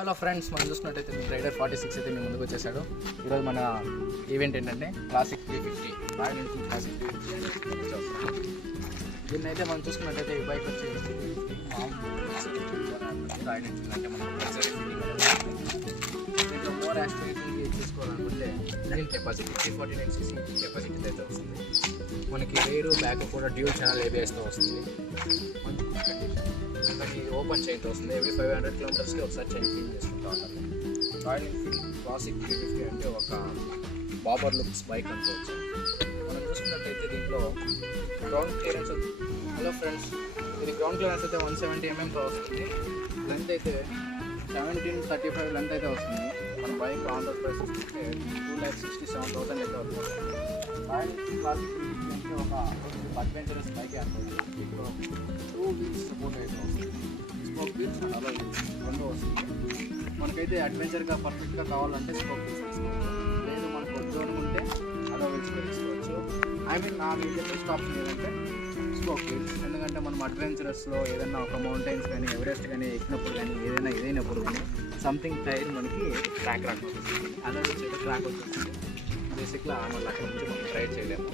Hello friends, మనం చూసినట్టయితే rider 46 అయితే మీ ముందుకు వచ్చేసాడు. ఈరోజు మన ఈవెంట్ ఏంటంటే క్లాసిక్ 350 రాయల్ ఎన్ఫీల్డ్ క్లాసిక్ 350. దీన్ని అయితే మనం చూసుకున్నట్టయితే ఈ బైక్ వచ్చి రాయల్ ఎన్ఫీల్డ్ అంటే మనం దీంట్లో మోర్ యాక్టివిటీ తీసుకోవాలనుకుంటే దీని కెపాసిటీ 349cc కెపాసిటీ అయితే వస్తుంది. మనకి రేరు బ్యాక్ కూడా డ్యూల్ ఛానల్ ఏబిఎస్తో వస్తుంది. మనకి ఓపెన్ చైన్తో వస్తుంది. ఎవ్రీ 500 కిలోమీటర్స్కి ఒకసారి చైన్ క్లీన్ చేసుకుంటూ ఉంటారు. రాయల్ ఎన్ఫీల్డ్ క్లాసిక్ 350 అంటే ఒక బాబర్ లుక్స్ బైక్ అనుకోవచ్చు. మనం చూసుకున్నట్టయితే దీంట్లో గ్రౌండ్ క్లియరెన్స్, హలో ఫ్రెండ్స్, ఇది గ్రౌండ్ క్లియరెన్స్ అయితే 170 mm వస్తుంది. లెంత్ అయితే 1735 లెంత్ అయితే వస్తుంది. మన బైక్ ఆన్ రోడ్ ప్రైస్ చూస్తే 2,67,000 అయితే వస్తుంది. రాయల్ ఎన్ఫీల్డ్ క్లాసిక్ 350 అంటే ఒక అడ్వెంచరస్ బైక్ అనుకోవచ్చు. దీంట్లో 2 వీల్స్ సపోర్ట్ అయితే వస్తుంది. స్పోక్ వీల్స్ అండ్ అలా వీల్స్ రెండు వస్తుంది. మనకైతే అడ్వెంచర్గా పర్ఫెక్ట్గా కావాలంటే స్పోక్ వీల్స్ తీసుకోవచ్చు, లేదు మనకు వద్దు అనుకుంటే అలా వీల్స్ తీసుకోవచ్చు. నా బెస్ట్ ఆప్షన్ ఏదంటే స్పోక్ వీల్స్. ఎందుకంటే మనం అడ్వెంచరస్లో ఏదైనా ఒక మౌంటైన్స్ కానీ ఎవరెస్ట్ కానీ ఎక్కినప్పుడు కానీ ఏదైనప్పుడు కానీ సంథింగ్ టైర్ మనకి ట్రాక్ రాకపోతుంది. అలా వీల్స్ అయితే ట్రాక్ వచ్చేస్తుంది. బేసిక్గా మళ్ళీ అక్కడ నుంచి మనం రైడ్ చేయలేము.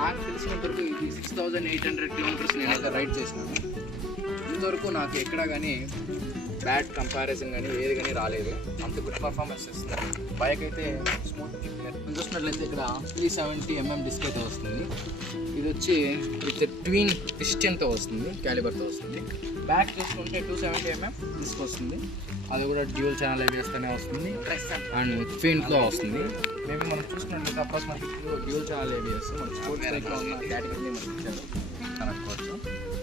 నాకు తెలిసినంతవరకు ఇది 6,800 కిలోమీటర్స్ నేను రైడ్ చేసినాను. ఇంతవరకు నాకు ఎక్కడ కానీ బ్యాడ్ కంపారిజన్ కానీ ఏది కానీ రాలేదు. అంత గుడ్ పర్ఫార్మెన్స్ ఇస్తుంది బైక్ అయితే. స్మూత్ చూసినట్లయితే ఇక్కడ 370 mm డిస్క్ అయితే వస్తుంది. ఇది వచ్చి విత్ ట్విన్ పిస్టన్తో వస్తుంది, క్యాలిబర్తో వస్తుంది. బ్యాక్ చూసుకుంటే 270 mm డిస్క్ వస్తుంది. అది కూడా డ్యూల్ ఛానల్ ఏబిఎస్తోనే వస్తుంది అండ్ ఫీన్లో వస్తుంది. మేబీ మనం చూసుకున్నట్లయితే అప్రాక్సిమేట్లీ డ్యూల్ ఛానల్ ఏబిఎస్ మన స్పోర్ట్స్ బైక్లో ఉన్న కేటగిరీని మనకి ఇచ్చారు కనుక్కోవచ్చు.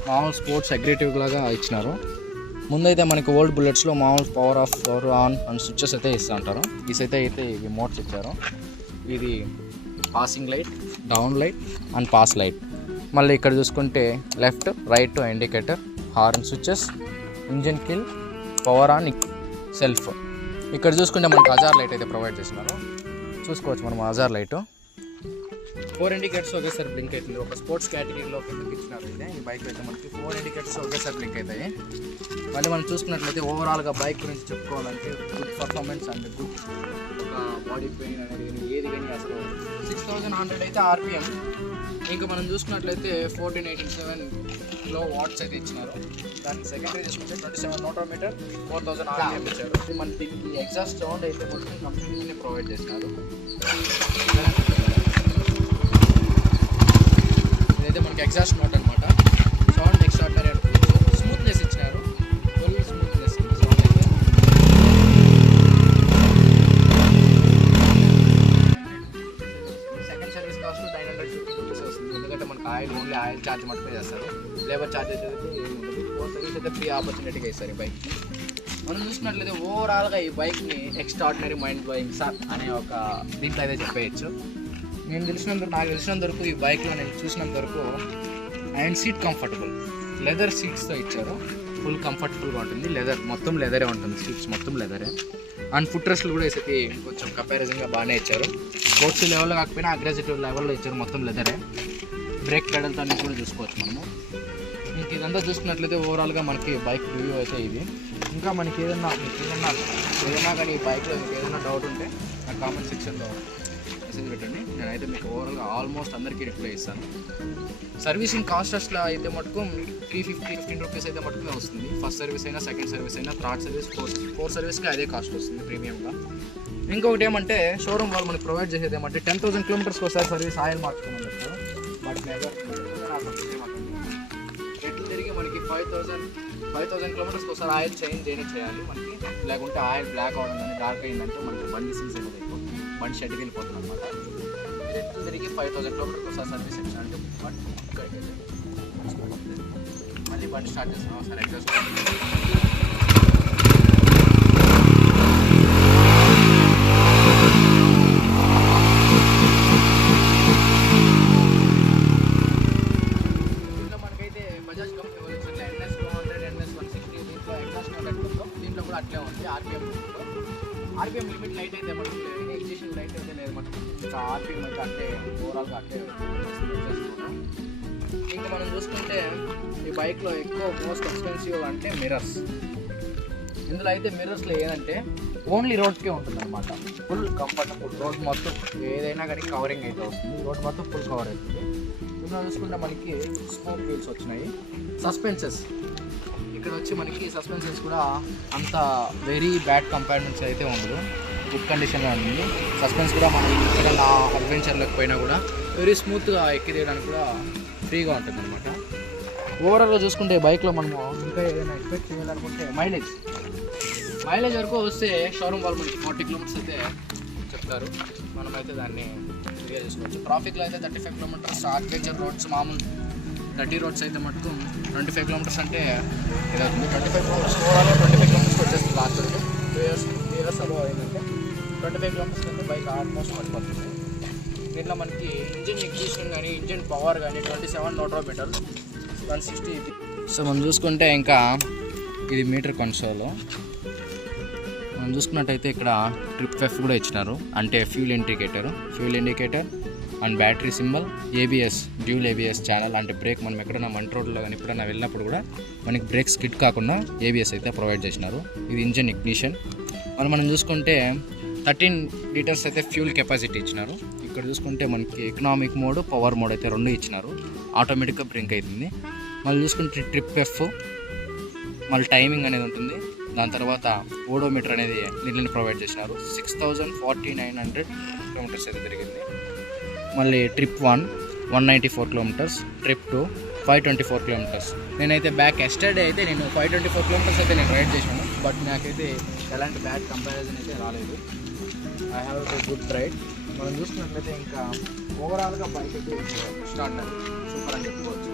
మామూలు స్పోర్ట్స్ అగ్రెటివ్ లాగా ఇచ్చినారు. ముందైతే మనకి ఓల్డ్ బుల్లెట్స్లో మామూలు power of, power on and switches అయితే ఇస్తూ ఉంటారు. ఈ సైతే అయితే ఇవి మోడ్స్ ఇచ్చారు. ఇది passing light, down light and pass light. మళ్ళీ ఇక్కడ చూసుకుంటే left right indicator, horn switches, engine kill, power on, self. ఇక్కడ చూసుకుంటే మనకు హజార్ లైట్ అయితే ప్రొవైడ్ చేస్తున్నారు. చూసుకోవచ్చు మనం హజార్ లైట్. 4 ఇండికేటర్స్ ఒకేసారి బ్లింక్ అవుతుంది. ఒక స్పోర్ట్స్ కేటగిరీలో కిందకి ఇచ్చినారు. అయితే ఈ బైక్ అయితే మనకి 4 ఇండికేటర్స్ ఒకేసారి బ్లింక్ అవుతాయి. మళ్ళీ మనం చూసుకున్నట్లయితే ఓవరాల్గా బైక్ గురించి చెప్పుకోవాలంటే గుడ్ పర్ఫార్మెన్స్ అండ్ గుడ్ ఒక బాడీ పెయిన్ అనేది ఏది కానీ అసలు 6,100 అయితే RPM. ఇంకా మనం చూసుకున్నట్లయితే 1487 వాట్స్ అయితే ఇచ్చినారు. దానికి సెకండరీ చూసుకుంటే 27 Nm, 4000 RPM ఇచ్చారు. మన దీనికి ఎగ్జాస్ట్ సౌండ్ అయితే మొత్తం కంప్లీట్గానే ప్రొవైడ్ చేస్తున్నారు. ఇదైతే మనకి ఎగ్జాస్ట్ నోట్ అనమాట. సౌండ్ ఎక్స్ట్రాడినరీ అనుకోవచ్చు. స్మూత్నెస్ ఇచ్చినారు, ఫుల్ స్మూత్నెస్ సౌండ్ అయితే. సెకండ్ సర్వీస్ కాస్ట్ 950 రూపీస్ వస్తుంది. ఎందుకంటే మనకి ఓన్లీ ఆయిల్ ఛార్జ్ మట్టుమే చేస్తారు. లేబర్ ఛార్జ్ అయితే ఏమి ఉండదు. 4 సర్వీస్ అయితే ఫ్రీ ఆపర్చునిటీగా ఇస్తారు ఈ బైక్కి. మనం చూసినట్లయితే ఓవరాల్గా ఈ బైక్ని ఎక్స్ట్రాడినరీ మైండ్ బ్లోయింగ్ సార్ అనే ఒక దీంట్లో అయితే చెప్పేయచ్చు. నాకు తెలిసినంత వరకు ఈ బైక్లో నేను చూసినంత వరకు అండ్ సీట్ కంఫర్టబుల్ లెదర్ సీట్స్తో ఇచ్చారు. ఫుల్ కంఫర్టబుల్గా ఉంటుంది. లెదర్ మొత్తం లెదరే ఉంటుంది, సీట్స్ మొత్తం లెదరే. అండ్ ఫుట్ రెస్ట్లు కూడా వేసేది కొంచెం కంపారిజన్గా బాగానే ఇచ్చారు. స్పోర్ట్స్ లెవెల్లో కాకపోయినా అగ్రెసివ్ లెవెల్లో ఇచ్చారు, మొత్తం లెదరే. బ్రేక్ పెడల్తో అన్నీ కూడా చూసుకోవచ్చు మనము. ఇంక ఇదంతా చూసుకున్నట్లయితే ఓవరాల్గా మనకి బైక్ రివ్యూ అయితే ఇది. ఇంకా మనకి ఏదైనా కానీ ఈ బైక్లో మీకు ఏదైనా డౌట్ ఉంటే నా కామెంట్ సెక్షన్లో మెసేజ్ పెట్టండి. నేనైతే మీకు ఓవరాల్గా ఆల్మోస్ట్ అందరికీ రిప్లై ఇస్తాను. సర్వీసింగ్ కాస్ట్ అసలు అయితే మటుకు 315 రూపీస్ అయితే మటుకు వస్తుంది. ఫస్ట్ సర్వీస్ అయినా, సెకండ్ సర్వీస్ అయినా, థర్డ్ సర్వీస్, ఫోర్త్ సర్వీస్కి అదే కాస్ట్ వస్తుంది ప్రీమియంగా. ఇంకొకటి ఏమంటే షోరూమ్ వాళ్ళు మనకి ప్రొవైడ్ చేసేది ఏమంటే 10,000 కిలోమీటర్స్కి ఒకసారి సర్వీస్ ఆయిల్ మార్చుకోమని చెప్తారు. బట్ నెవర్ ఎట్లు తిరిగి మనకి 5,000 కిలోమీటర్స్కి ఒకసారి ఆయిల్ చేంజ్ చేయాలి మనకి. లేకుంటే ఆయిల్ బ్లాక్ అవడం కానీ డార్క్ అయిందంటే మనకి బండి సీజ్ అనేది అయిపోతుంది, బండి షెడ్కి వెళ్ళిపోతుంది అనమాట. ఎట్లు తిరిగి 5,000 కిలోమీటర్స్కి ఒకసారి సర్వీస్ ఇచ్చారంటే మళ్ళీ బండి స్టార్ట్ చేస్తున్నాం ఒకసారి ఎగ్జాస్ట్. దీంట్లో మనకైతే బజాజ్ కంపెనీ వాళ్ళు ఇచ్చిన NS 200, NS 160 దీంట్లో ఎగ్జాస్ట్ దీంట్లో కూడా అట్లే ఉంది. ఆర్పిఎం లిమిట్ లైట్ అయితే మనకి ఎగ్జిషన్ లైట్ అయితే లేదు మనకి. ఇంకా ఆర్పిఎం అయితే అట్లే ఓవరాల్గా అట్లే చేసుకుంటాం. ఇంకా మనం చూసుకుంటే ఈ బైక్లో ఎక్కువ మోస్ట్ ఎక్స్పెన్సివ్ అంటే మిర్రర్స్. ఇందులో అయితే మిర్రర్స్లో ఏంటంటే ఓన్లీ రోడ్కే ఉంటుంది అనమాట. ఫుల్ కంఫర్టబుల్ రోడ్ మొత్తం ఏదైనా కానీ కవరింగ్ అయితే వస్తుంది. రోడ్ మొత్తం ఫుల్ కవర్ అవుతుంది. ఇందులో చూసుకుంటే మనకి స్పోక్ వీల్స్ వచ్చినాయి. సస్పెన్సెస్ ఇక్కడ వచ్చి మనకి సస్పెన్సెస్ కూడా అంత వెరీ బ్యాడ్ కంపారిజన్స్ అయితే ఉండదు, గుడ్ కండిషన్లో ఉంటుంది. సస్పెన్స్ కూడా మనకి ఎక్కడైనా అడ్వెంచర్లకు పోయినా కూడా వెరీ స్మూత్గా ఎక్కి తీయడానికి కూడా ఫ్రీగా ఉంటుంది అనమాట. ఓవరాల్గా చూసుకుంటే బైక్లో మనము ఇంకా ఏదైనా ఎక్స్పెక్ట్ చేయాలనుకుంటే మైలేజ్ వరకు వస్తే షోరూమ్ వాళ్ళు మనకి 40 కిలోమీటర్స్ అయితే చెప్తారు. మనమైతే దాన్ని ఫ్రీగా చేసుకోవచ్చు. ట్రాఫిక్లో అయితే 35 కిలోమీటర్స్, అడ్వెంచర్ రోడ్స్ మామూలు 30 రోడ్స్ అయితే మటుకు 25 కిలోమీటర్స్ అంటే ఇదవుతుంది. 25 కిలోమీటర్స్ ఓవరాల్గా 25 కిలోమీటర్స్ వచ్చేస్తుంది. లాస్ట్ 2 ఇయర్స్ అలో అయిందంటే 25 కిలోమీటర్స్ అయితే బైక్ ఆల్మోస్ట్ పడిపోతుంది. దీంట్లో మనకి ఇంజిన్ ఎగ్జిషన్ కానీ ఇంజిన్ పవర్ కానీ 27 Nm 160. సో మనం చూసుకుంటే ఇంకా ఇది మీటర్ కన్సోల్. మనం చూసుకున్నట్టయితే ఇక్కడ ట్రిప్ ఎఫ్ కూడా ఇచ్చినారు, అంటే fuel indicator and battery symbol, ABS dual ABS channel, అంటే బ్రేక్ మనం ఎక్కడైనా మంట రోడ్లో కానీ ఎప్పుడైనా వెళ్ళినప్పుడు కూడా మనకి బ్రేక్ స్కిడ్ కాకుండా ఏబిఎస్ అయితే ప్రొవైడ్ చేసినారు. ఇది ఇంజిన్ ఇగ్నిషన్. మనం చూసుకుంటే 13 లీటర్స్ అయితే ఫ్యూల్ కెపాసిటీ ఇచ్చినారు. ఇక్కడ చూసుకుంటే మనకి ఎకనామిక్ మోడ్, పవర్ మోడ్ అయితే 2 ఇచ్చినారు. ఆటోమేటిక్గా బ్రేక్ అవుతుంది. మళ్ళీ చూసుకుంటే ట్రిప్ ఎఫ్, మళ్ళీ టైమింగ్ అనేది ఉంటుంది. దాని తర్వాత ఓడోమీటర్ అనేది దీనిని ప్రొవైడ్ చేసినారు. 6,4900 కిలోమీటర్స్ అయితే తిరిగింది. మళ్ళీ ట్రిప్ 1 194 కిలోమీటర్స్, ట్రిప్ 2 524 కిలోమీటర్స్. నేనైతే ఎస్టర్డే అయితే నేను 524 కిలోమీటర్స్ అయితే నేను రైడ్ చేశాను. బట్ నాకైతే ఎలాంటి బ్యాడ్ కంపారిజన్ అయితే రాలేదు. I have a good ride. మనం చూసుకున్నట్లయితే ఇంకా ఓవరాల్గా బైక్ అయితే స్టార్ట్ సూపర్ అని చెప్పుకోవచ్చు.